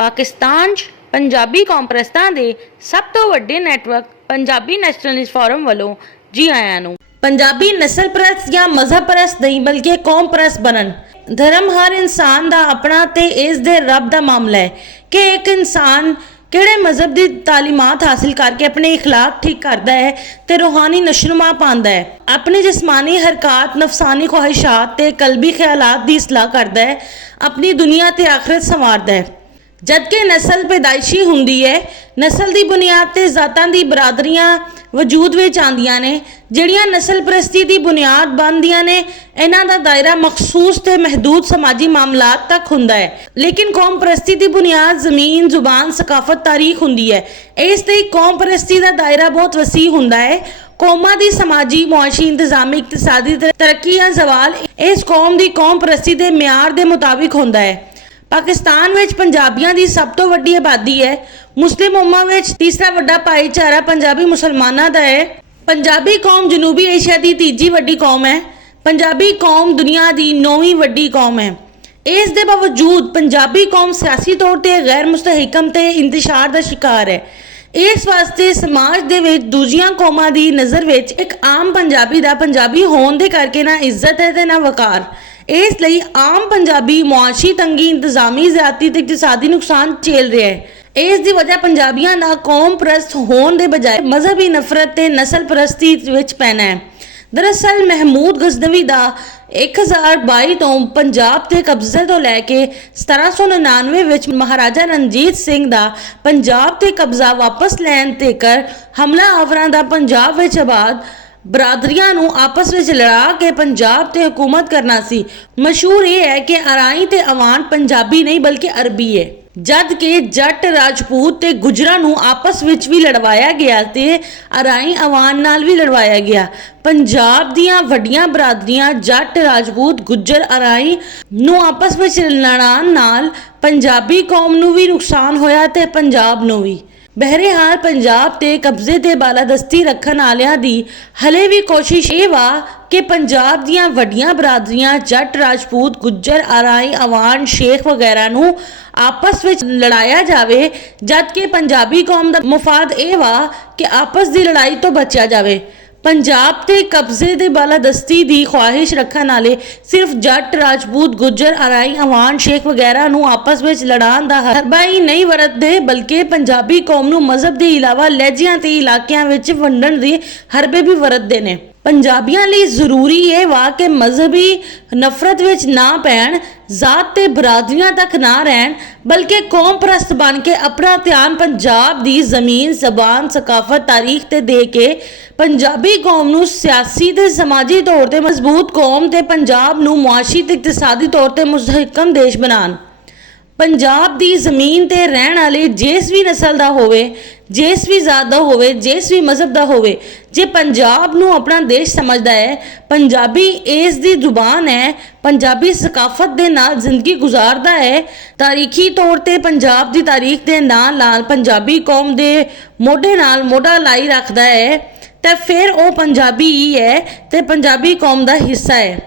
पाकिस्तान 'ਚ पंजाबी कॉम्प्रैसां दे सब तो वड्डे नैटवर्क पंजाबी नैशनलिस्ट फोरम वालों जी आयां नूं। पंजाबी नस्ल परस्त या मजहब परस्त नहीं बल्कि कौम परस्त बनन। धर्म हर इंसान दा अपना ते इस दे रब दा मामला है कि एक इंसान किहड़े मजहब की तालीमात हासिल करके अपने इखलाक ठीक करता है ते रूहानी नशोनुमा पांदा है, अपनी जिस्मानी हरकत नफसानी ख्वाहिशात ते कल्बी ख्यालात की इसलाह करता है, अपनी दुनिया ते आखिरत संवारदा है। जबकि नस्ल पैदाइशी हुंदी है, नस्ल की बुनियाद ते जातां दी बरादरियां वजूद विच आंदियां ने जिहड़ियां नस्ल परस्ती की बुनियाद बनदियां ने। इन्हां दा दायरा मखसूस ते महदूद समाजी मामलात तक हुंदा है, लेकिन कौम परस्ती की बुनियाद जमीन जुबान सकाफत तारीख हुंदी है। इस लई कौम परस्ती का दायरा बहुत वसी हुंदा है। कौमां दी समाजी मुआशी इंतजामी इकतसादी तरक्की या जवाल इस कौम की कौम परस्ती के म्यार के मुताबिक हुंदा है। पाकिस्तान विच पंजाबियों की सब तो वड्डी आबादी है। मुस्लिम उम्मा विच तीसरा वड्डा भाईचारा पंजाबी मुसलमानां दा है। पंजाबी कौम जनूबी एशिया की तीजी वड्डी कौम है। पंजाबी कौम दुनिया की 9वीं वड्डी कौम है। इस दे बावजूद पंजाबी कौम सियासी तौर पर गैर मुस्तहिकम ते इंतशार का शिकार है। इस वास्ते समाज दे विच दूजियां कौमां दी नज़र विच एक आम पंजाबी दा पंजाबी होण दे करके ना इज्जत है ते ना वकार। इसलिए आम पंजाबी मुआशी तंगी इंतजामी ज्यादती ते इकतसादी नुकसान झेल रहा है। इस दी वजह पंजाबियों का कौम परस्त होने के बजाय मजहबी नफरत ते नस्ल परस्ती विच पैना है। दरअसल महमूद गजनवी का 1022 तो पंजाब के कब्जे तो लैके 1799 विच महाराजा रणजीत सिंह का पंजाब ते कब्जा वापस लैन तकर हमलावरां दा पंजाब विच आबाद बरादरियां नूं आपस में लड़ा के पंजाब ते हुकूमत करना सी। मशहूर ये है कि अराई ते अवान पंजाबी नहीं बल्कि अरबी है, जद के जट राजपूत ते गुजरां नूं आपस विच भी लड़वाया गया ते अराई अवान नाल भी लड़वाया गया। पंजाब दियां वड्डियां बरादरियां जट राजपूत गुजर अराई नूं आपस विच लड़ाण नाल पंजाबी कौम नूं भी नुकसान होया ते पंजाब नूं भी। बहरहाल पंजाब ते कब्जे ते बालादस्ती रखण वालियां दी हले भी कोशिश ये वा कि पंजाब दियां वड्डियां बरादरियां जट राजपूत गुज्जर अराई अवान शेख वगैरह नूं आपस विच लड़ाया जावे, जबकि पंजाबी कौम दा मुफाद ये वा कि आपस की लड़ाई तो बचा जावे। पंजाब ते कब्जे दे बालादस्ती दी ख्वाहिश रखण वाले सिर्फ जट राजपूत गुजर अराई अवान शेख वगैरह नूं आपस विच लड़ाण दा हरबा ही नहीं वरतदे, बल्कि पंजाबी कौम नूं मजहब दे इलावा लहजियां ते इलाकियां विच वंडण दे हरबे भी वरतदे ने। पंजाबियों लिए जरूरी ये वा कि मजहबी नफरत विच ना पैण, जात ते बरादरियां तक ना रहन, बल्कि कौम परस्त बन के अपना ध्यान पंजाब दी जमीन जबान सकाफत तारीख ते दे के पंजाबी कौम नूं सियासी ते समाजी तौर ते मजबूत कौम ते पंजाब नूं मुआशी ते इकतसादी तौर ते मुस्तहिकम देश बनान। पंजाब दी जमीन ते रहण वाले जिस भी नस्ल दा होवे, जिस भी जात दा होवे, जिस भी मजहब दा होवे, जे पंजाब नूं अपना देश समझदा है, पंजाबी इस दी जुबान है, पंजाबी सकाफत दे नाल जिंदगी गुजारदा है, तारीखी तौर ते पंजाब दी तारीख दे नाल नाल पंजाबी कौम दे मोढे नाल मोढा लाई रखदा है, ते फिर वो पंजाबी ही है ते पंजाबी कौम दा हिस्सा है।